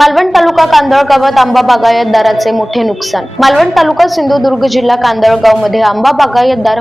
मालवण तालुका कांदळ गावात आंबा बागायतदाराचे मोठे नुकसान। मालवण तालुका सिंधुदुर्ग जिल्हा कांदळगाव मध्ये आंबा बागायतदार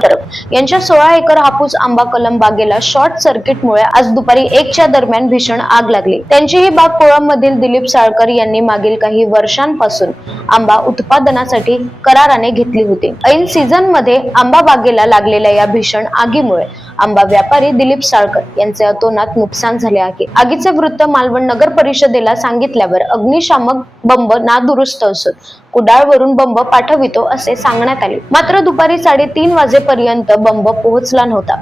यांच्या 16 एकर हापूस आंबा कलम बागेला शॉर्ट सर्किटमुळे आज दुपारी 1च्या दरम्यान भीषण आग लागली। त्यांची ही बाग कोळंबमधील दिलीप साळकर यांनी मागील काही वर्षांपासून आंबा उत्पादनासाठी कराराने घेतली होती। ऐन सीझन मध्ये आंबा बागेला लागलेल्या या भीषण आगीमुळे आंबा व्यापारी दिलीप साळकर यांचे अतोनात नुकसान झाले आहे। आगीचे वृत्त मालवण नगर परिषदेला सांगितल्यावर अग्निशामक बंब नादुरुस्त असून कुडाळवरून बंब पाठवितो असे सांगण्यात आले। मात्र दुपारी 3:30 वाजेपर्यंत बंब पोहोचला नव्हता।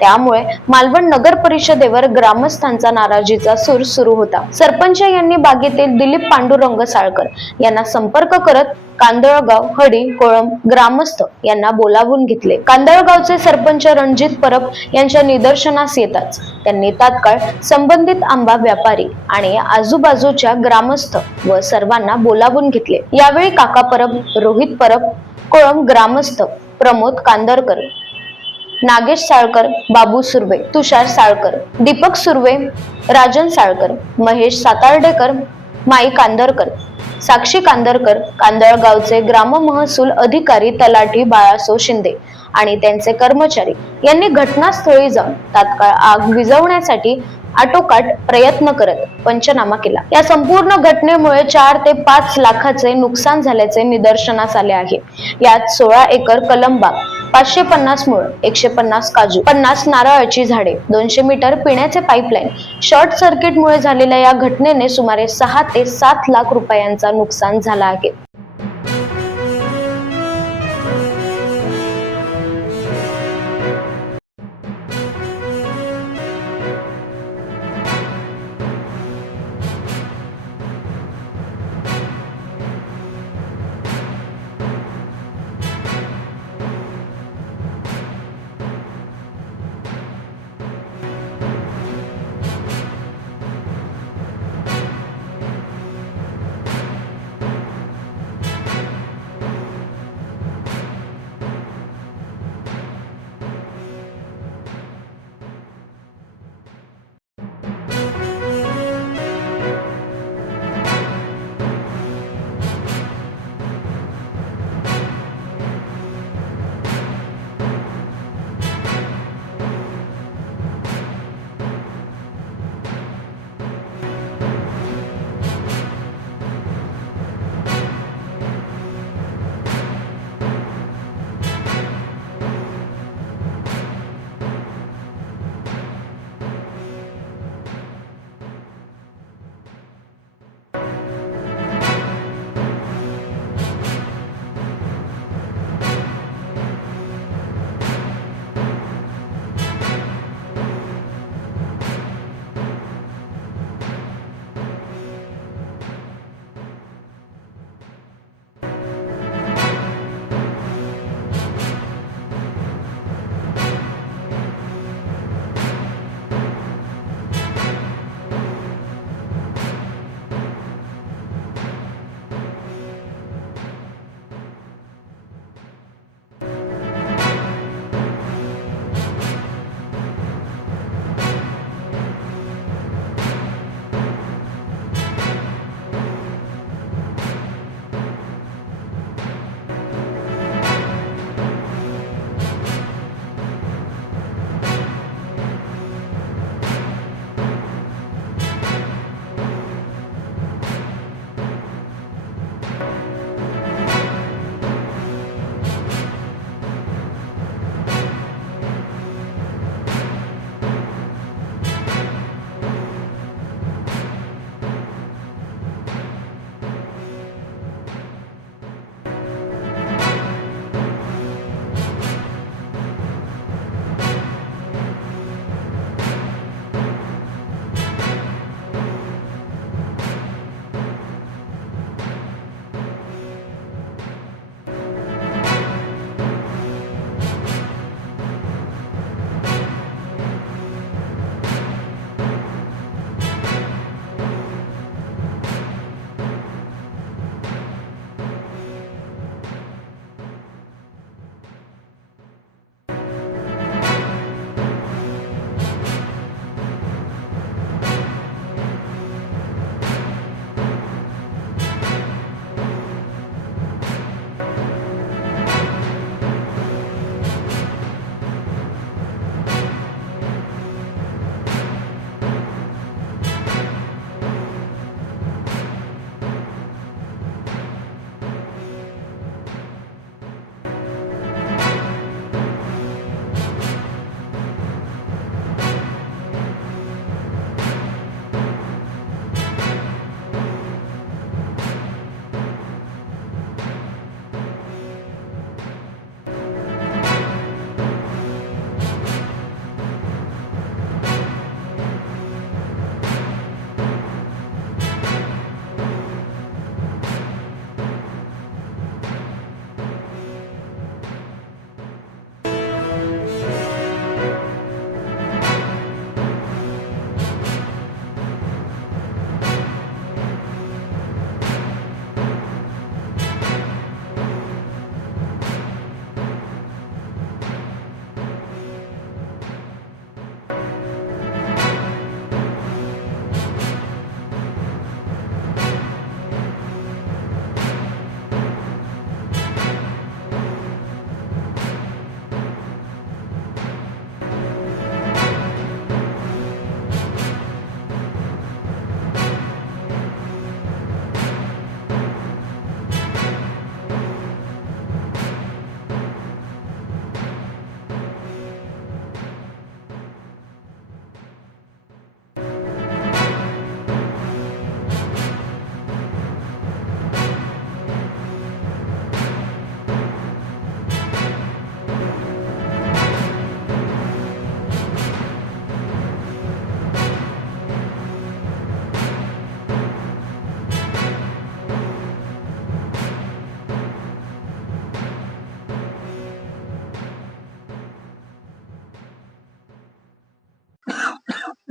त्यामुळे मालवण नगर परिषदेवर ग्रामस्थांचा नाराजीचा सूर सुरू होता। सरपंच यांनी बागेतील दिलीप पांडुरंग साळकर यांना संपर्क करत कांदळगाव, हडी, कोळंब ग्रामस्थ यांना बोलावून घेतले। कांदळगावचे सरपंच रणजित परब यांच्या निदर्शनास येताच त्यांनी तात्काळ संबंधित आंबा व्यापारी आणि आजूबाजूच्या ग्रामस्थ व सर्वांना बोलावून घेतले। यावेळी काका परब, रोहित परब, कोळंब ग्रामस्थ, प्रमोद कांदरकर, नागेश साळकर, बाबू सुर्वे, तुषार साळकर, दीपक सुर्वे, राजन साळकर, महेश सातार्डेकर, माई कांदरकर, साक्षी कांदरकर, कांदळगावचे ग्राम महसूल अधिकारी तलाठी बाळासो शिंदे आणि त्यांचे कर्मचारी यांनी घटनास्थळी जाऊन तात्काळ आग विझवण्यासाठी आटोकाट प्रयत्न करत पंचनामा केला। या संपूर्ण घटनेमुळे 4 ते 5 लाखाचे नुकसान झाल्याचे निदर्शनास आले आहे। यात 16 एकर कलम बाग, 550 मुळ, 150 काजू, 50 नारळाची झाडे, 200 मीटर पिण्याचे पाईपलाईन शॉर्ट सर्किटमुळे झालेल्या या घटनेने सुमारे 6 ते 7 लाख रुपयांचा नुकसान झाला आहे।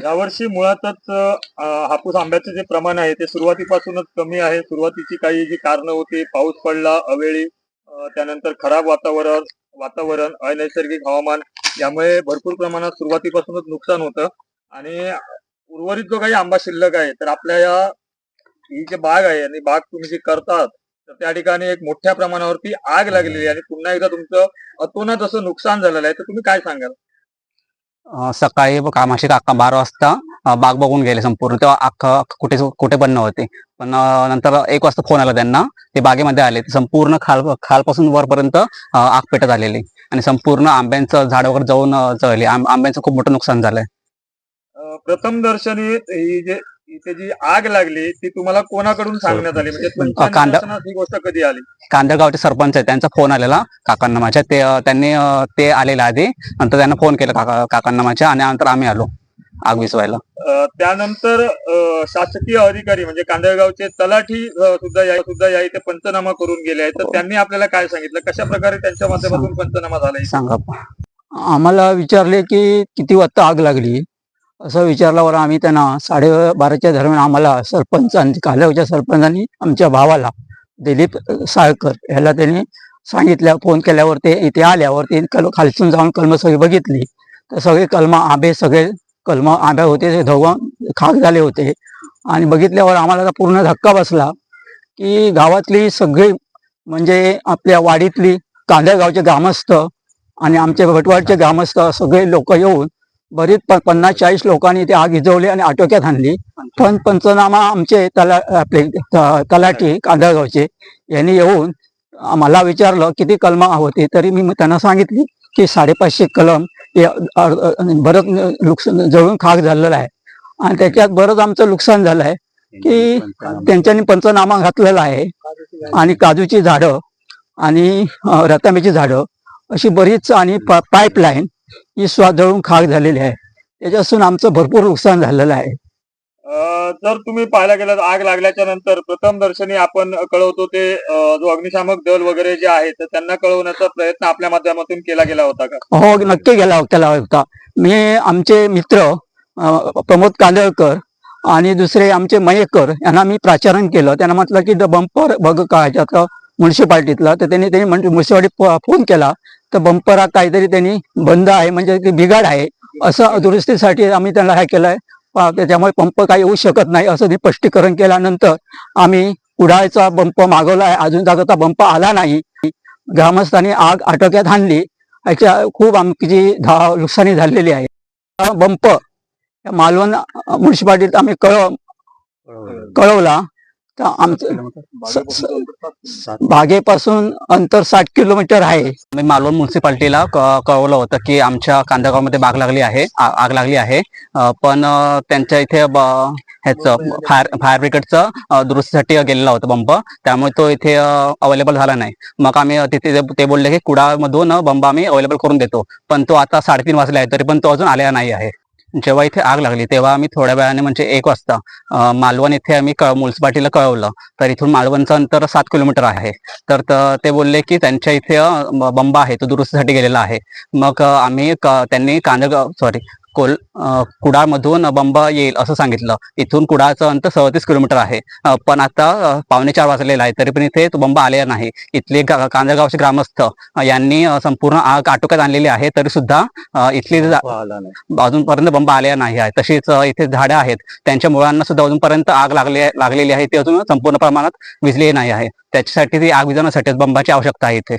यावर्षी मुळातच हापूस आंब्याचे जे प्रमाण आहे ते सुरुवातीपासूनच कमी आहे. सुरुवातीची काही जी कारणं होती, पाऊस पडला अवेळी, त्यानंतर खराब वातावरण वातावरण अनैसर्गिक हवामान यामुळे भरपूर प्रमाणात सुरुवातीपासूनच नुकसान होतं. आणि उर्वरित जो काही आंबा शिल्लक आहे, तर आपल्या ही जी बाग आहे आणि बाग तुम्ही जी करतात, तर त्या ठिकाणी एक मोठ्या प्रमाणावरती आग लागलेली आहे आणि पुन्हा एकदा तुमचं अतोनात असं नुकसान झालेलं आहे. तर तुम्ही काय सांगाल? सकाळी कामाशी काका 12 वाजता बाग बघून गेले संपूर्ण. तेव्हा अख्खं कुठे कुठे पण नव्हते. पण नंतर 1 वाजता फोन आला त्यांना. ते बागेमध्ये आले. संपूर्ण खालपासून वरपर्यंत आग पेटत आलेली आणि संपूर्ण आंब्यांचं झाड वगैरे जाऊन जळले. आंब्यांचं खूप मोठं नुकसान झालंय. प्रथम दर्शनी ही जे इथे जी आग लागली ती तुम्हाला कोणाकडून सांगण्यात आली, म्हणजे पंचायत कांदा निदर्शनास ही गोष्ट कधी आली? कांदळगावचे सरपंच आहे, त्यांचा फोन आलेला काकांना माझ्या. त्यांनी ते आलेले आधी. नंतर त्यांना फोन केला काकांना माझ्या आणि नंतर आम्ही आलो आग विझवायला. त्यानंतर शासकीय अधिकारी म्हणजे कांदळगावचे तलाठी सुद्धा या इथे पंचनामा करून गेले आहेत. तर त्यांनी आपल्याला काय सांगितलं, कशा प्रकारे त्यांच्या माध्यमातून पंचनामा झाला? सांगा. आम्हाला विचारले की किती वाजता आग लागली, असं विचारल्यावर आम्ही त्यांना 12:30च्या दरम्यान आम्हाला सरपंचांनी, कालगावच्या सरपंचांनी आमच्या भावाला दिलीप साळकर ह्याला त्यांनी सांगितलं. फोन केल्यावर ते इथे आल्यावर ते खालसून जाऊन कलम सगळी बघितली, तर सगळे आंबे आंब्या होते ते धवून खाक झाले होते. आणि बघितल्यावर आम्हाला पूर्ण धक्का बसला की गावातली सगळी, म्हणजे आपल्या वाडीतली कांदळगावचे ग्रामस्थ आणि आमचे भटवाडचे ग्रामस्थ सगळे लोक येऊन बरीच 50-40 लोकांनी ते आग विझवली आणि आटोक्यात आणली. पण पंचनामा आमचे तलाठी कांदळगावचे यांनी येऊन मला विचारलं किती कलम होते, तरी मी त्यांना सांगितली की 550 कलम बरंच नुकसान जळून खाक झालेलं आहे. आणि त्याच्यात बरंच आमचं नुकसान झालं आहे की त्यांच्यानी पंचनामा घातलेला आहे. आणि काजूची झाडं आणि रतांब्याची झाडं अशी बरीच, आणि पाईपलाईन ही जळून खाक झालेली आहे. त्याच्यापासून आमचं भरपूर नुकसान झालेलं आहे. जर तुम्ही पाहायला गेलात, आग लागल्याच्या नंतर प्रथम दर्शनी आपण कळवतो ते जो अग्निशामक दल वगैरे जे आहे, तर त्यांना कळवण्याचा प्रयत्न आपल्या माध्यमातून केला गेला होता का? हो, नक्की केला होता. आमचे मित्र प्रमोद कांदळकर आणि दुसरे आमचे मयेकर यांना मी प्राचारण केलं. त्यांना म्हटलं की बंपर बघ का म्युन्सिपाल्टीतला, तर त्यांनी म्युन्सिपाल्टी फोन केला, तर बंपर हा काहीतरी त्यांनी बंद आहे, म्हणजे बिघाड आहे असं दुरुस्तीसाठी आम्ही त्यांना हे केलंय. त्याच्यामुळे पंप काही येऊ शकत नाही असं ते स्पष्टीकरण केल्यानंतर आम्ही कुडाळचा बंप मागवला. अजून जागचा बंप आला नाही. ग्रामस्थांनी आग आटोक्यात आणली. याच्या खूप आमची नुकसानी झालेली आहे. बंप मालवण म्युन्सिपाल्टीत आम्ही कळवला, तर आमचं बागेपासून अंतर 60 किलोमीटर आहे. मी मालवण म्युन्सिपाल्टीला कळवलं होतं की आमच्या कांदळगावमध्ये आग लागली आहे. पण त्यांच्या इथे ह्याचं फायर ब्रिगेडचं दुरुस्तीसाठी गेलेला होता बंब, त्यामुळे तो इथे अवेलेबल झाला नाही. मग आम्ही तिथे ते बोलले की कुडाळमधून बंब आम्ही अवेलेबल करून देतो, पण तो आता 3:30 वाजले आहे तरी पण तो अजून आलेला नाही आहे. जेव्हा इथे आग लागली तेव्हा आम्ही थोड्या वेळाने, म्हणजे 1 वाजता मालवण इथे आम्ही म्युन्सिपाल्टीला कळवलं. तर इथून मालवणचं अंतर 7 किलोमीटर आहे. तर ते बोलले की त्यांच्या इथे बंब आहे, तो दुरुस्तीसाठी गेलेला आहे. मग त्यांनी कुडाळमधून बंब येईल असं सांगितलं. इथून कुडाळचं अंतर 37 किलोमीटर आहे. पण आता 3:45 वाजलेला आहे तरी पण इथे तो बंब आलेला नाही. इथले कांदळगावचे ग्रामस्थ यांनी संपूर्ण आग आटोक्यात आणलेली आहे, तरी सुद्धा इथली अजूनपर्यंत बंब आलेला नाही आहे. तशीच इथे झाडं आहेत, त्यांच्या मुळांना सुद्धा अजूनपर्यंत आग लागलेली आहे, ती अजून संपूर्ण प्रमाणात विझलेली नाही आहे. त्याच्यासाठी ती आग विझवण्यासाठी बंबाची आवश्यकता आहे इथे.